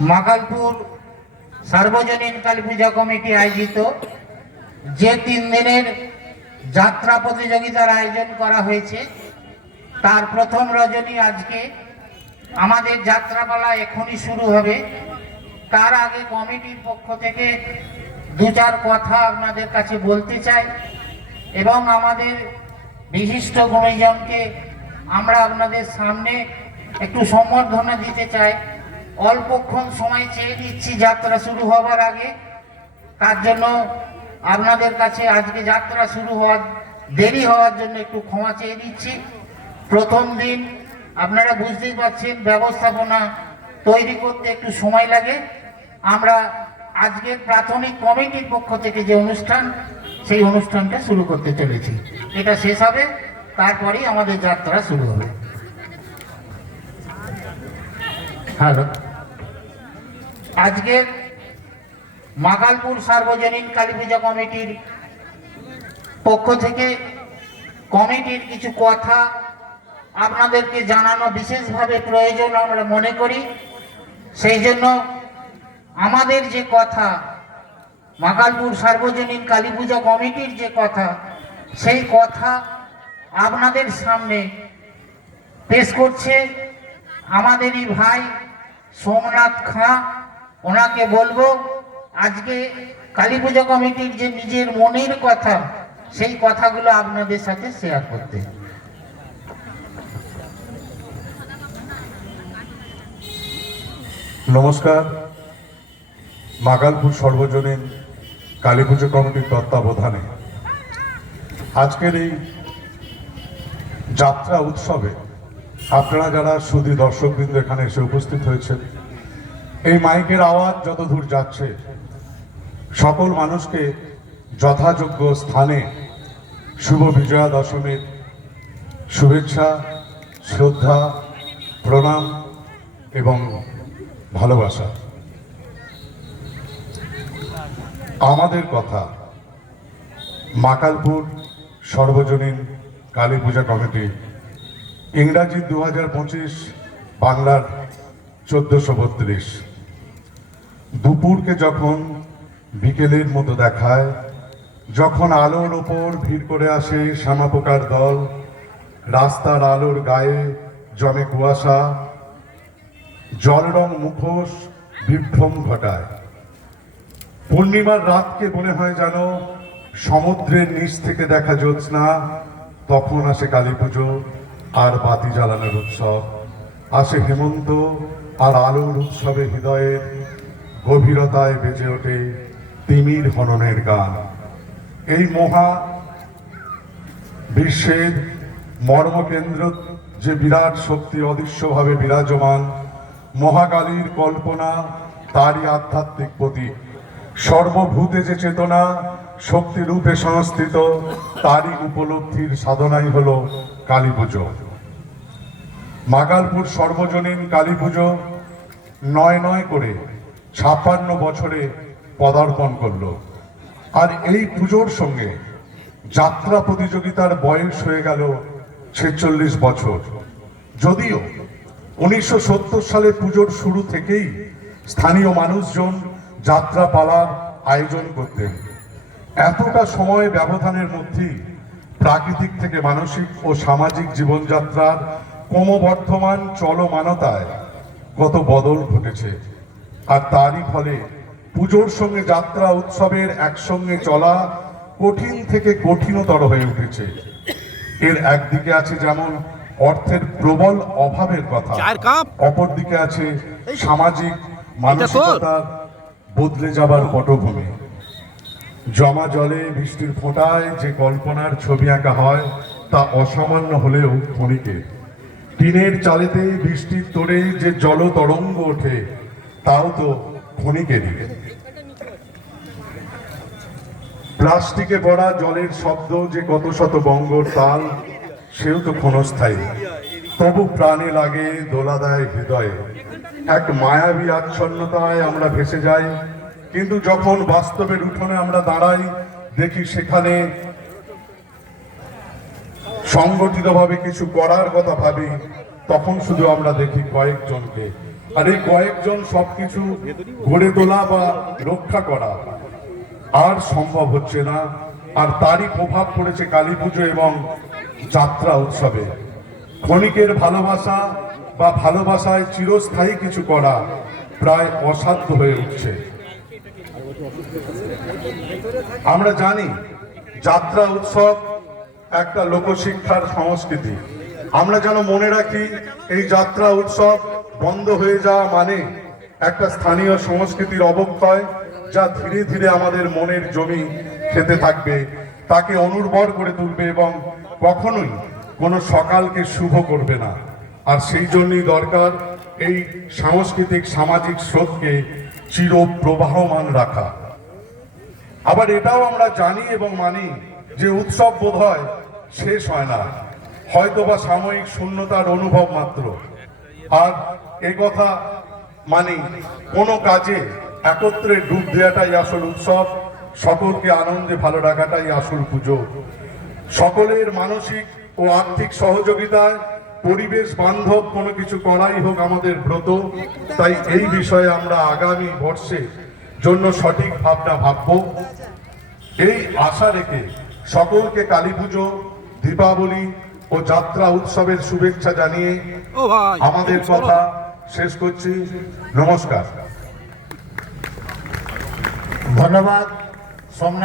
মাকালপুর সার্বজনীন কালী পূজা কমিটি আয়োজিত। যে তিন দিনের যাত্রা প্রতিযোগিতার আয়োজন করা হয়েছে, তার প্রথম রজনী আজকে আমাদের যাত্রাপালা এখনই শুরু হবে। তার আগে কমিটির পক্ষ থেকে দু চার কথা আপনাদের কাছে বলতে চাই এবং আমাদের বিশিষ্ট গুণীজনকে আমরা আপনাদের সামনে একটু সম্বর্ধনা দিতে চাই। অল্পক্ষণ সময় চেয়ে দিচ্ছি যাত্রা শুরু হবার আগে। তার জন্য আপনাদের কাছে আজকে যাত্রা শুরু হওয়ার দেরি হওয়ার জন্য একটু ক্ষমা চেয়ে দিচ্ছি প্রথম দিন আপনারা বুঝতেই পারছেন, ব্যবস্থাপনা তৈরি করতে একটু সময় লাগে। আমরা আজকের প্রাথমিক কমিটির পক্ষ থেকে যে অনুষ্ঠান, সেই অনুষ্ঠানটা শুরু করতে চলেছি। এটা শেষ হবে, তারপরেই আমাদের যাত্রা শুরু হবে। হ্যালো। আজকের মাগালপুর সার্বজনীন কালী পূজা কমিটির পক্ষ থেকে কমিটির কিছু কথা আপনাদেরকে জানানো বিশেষভাবে প্রয়োজন আমরা মনে করি। সেই জন্য আমাদের যে কথা মাকালপুর সার্বজনীন কালী পূজা কমিটির যে কথা, সেই কথা আপনাদের সামনে পেশ করছে আমাদেরই ভাই সোমনাথ খাঁ। ওনাকে বলব, আজকে কালী পূজা কমিটির যে নিজের মনের কথা, সেই কথাগুলো আপনাদের সাথে শেয়ার করতে। নমস্কার। মাগালপুর সর্বজনীন কালী পুজো কমিটির তত্ত্বাবধানে আজকের এই যাত্রা উৎসবে আপনারা যারা সুদী দর্শকবৃন্দ এখানে এসে উপস্থিত হয়েছেন এই মাইকের আওয়াজ যত দূর যাচ্ছে, সকল মানুষকে যথাযোগ্য স্থানে শুভ বিজয়া দশমীর শুভেচ্ছা, শ্রদ্ধা, প্রণাম এবং ভালোবাসা। আমাদের কথা মাকালপুর সর্বজনীন কালী পূজা কমিটি, ইংরাজি দু হাজার পঁচিশ বাংলার চোদ্দশো বত্রিশ। দুপুরকে যখন বিকেলের মতো দেখায়, যখন আলোর ওপর ভিড় করে আসে শ্যামাপোকার দল, রাস্তার আলোর গায়ে জমে কুয়াশা জলরং মুখোশ বিভ্রম ঘটায়। পূর্ণিমার রাতকে মনে হয় যেন সমুদ্রের নিচ থেকে দেখা জ্যোৎস্না, তখন আসে কালী পুজো আর বাতি জ্বালানোর উৎসব, আসে হেমন্ত আর আলোর উৎসবে হৃদয়ের গভীরতায় বেজে ওঠে তিমির হননের গান। এই মহা বিশ্বের মর্মকেন্দ্র যে বিরাট শক্তি অদৃশ্যভাবে বিরাজমান, মহাকালীর কল্পনা তারই আধ্যাত্মিক প্রতীক। সর্বভূতে যে চেতনা শক্তি রূপে সংস্থিত, তারই উপলব্ধির সাধনাই হল কালী পুজো মাগালপুর সর্বজনীন কালী পুজো নয় নয় করে ছাপ্পান্ন বছরে পদার্পণ করল। আর এই পুজোর সঙ্গে যাত্রা প্রতিযোগিতার বয়স হয়ে গেল ছেচল্লিশ বছর। যদিও উনিশশো সত্তর সালে পুজোর শুরু থেকেই স্থানীয় মানুষজন যাত্রা পালার আয়োজন করতেন। এতটা সময় ব্যবধানের মধ্যেই প্রাকৃতিক থেকে মানসিক ও সামাজিক জীবনযাত্রার ক্রমবর্ধমান চলমানতায় কত বদল ঘটেছে। আর তারই ফলে পুজোর সঙ্গে যাত্রা উৎসবের একসঙ্গে চলা কঠিন থেকে কঠিনতর হয়ে উঠেছে। এর একদিকে আছে যেমন অর্থের প্রবল অভাবের কথা? অপরদিকে আছে সামাজিক মানসিকতার বদলে যাবার পটভূমি। জমা জলে বৃষ্টির ফোঁটায় যে কল্পনার ছবি আঁকা হয় তা অসামান্য হলেও ক্ষণিকের। টিনের চালেতে বৃষ্টির তোড়ে যে জল তরঙ্গ ওঠে তাও তো ক্ষণিকেরই প্লাস্টিকে ভরা জলের শব্দ যে কত শত বঙ্গর তাল, সেও তো ক্ষণস্থায়ী। তবু প্রাণে লাগে দোলা দেয় হৃদয়ে। এক মায়াবী আচ্ছন্নতায় আমরা ভেসে যাই, কিন্তু যখন বাস্তবের উঠোনে আমরা দাঁড়াই, দেখি সেখানে সংগঠিতভাবে কিছু করার কথা ভাবি, তখন শুধু আমরা দেখি কয়েকজনকে। আর এই কয়েকজন সবকিছু গড়ে তোলা বা রক্ষা করা আর সম্ভব হচ্ছে না। আর তারই প্রভাব পড়েছে কালী পুজো এবং যাত্রা উৎসবে। ক্ষণিকের ভালোবাসা বা ভালোবাসায় চিরস্থায়ী কিছু করা প্রায় অসাধ্য হয়ে উঠছে। আমরা জানি, যাত্রা উৎসব একটা লোকশিক্ষার সংস্কৃতি। আমরা যেন মনে রাখি, এই যাত্রা উৎসব বন্ধ হয়ে যাওয়া মানে একটা স্থানীয় সংস্কৃতির অবক্ষয় যা ধীরে ধীরে আমাদের মনের জমি খেতে থাকবে, তাকে অনুর্বর করে তুলবে এবং কখনোই কোনো সকালকে শুভ করবে না। আর সেই জন্যই দরকার এই সাংস্কৃতিক, সামাজিক স্রোতকে চির প্রবাহমান রাখা। আবার এটাও আমরা জানি এবং মানি যে উৎসব বোধ হয় শেষ হয় না হয়তো বা সাময়িক শূন্যতার অনুভব মাত্র। আর এই কথা মানি কোনো কাজে একত্রে ডুব দেওয়াটাই আসল উৎসব সকলকে আনন্দে ভালো রাখাটাই আসল পুজো। সকলের মানসিক ও আর্থিক সহযোগিতায় পরিবেশ বান্ধব কোনো কিছু করাই হোক আমাদের ব্রত। তাই এই বিষয়ে আমরা আগামী বর্ষে জন্য সঠিক ভাবনা ভাববো। এই আশা রেখে সকলকে কালী পুজো দীপাবলি ও যাত্রা উৎসবের শুভেচ্ছা জানিয়ে আমাদের কথা শেষ করছি। নমস্কার। ধন্যবাদ। সোমনাথ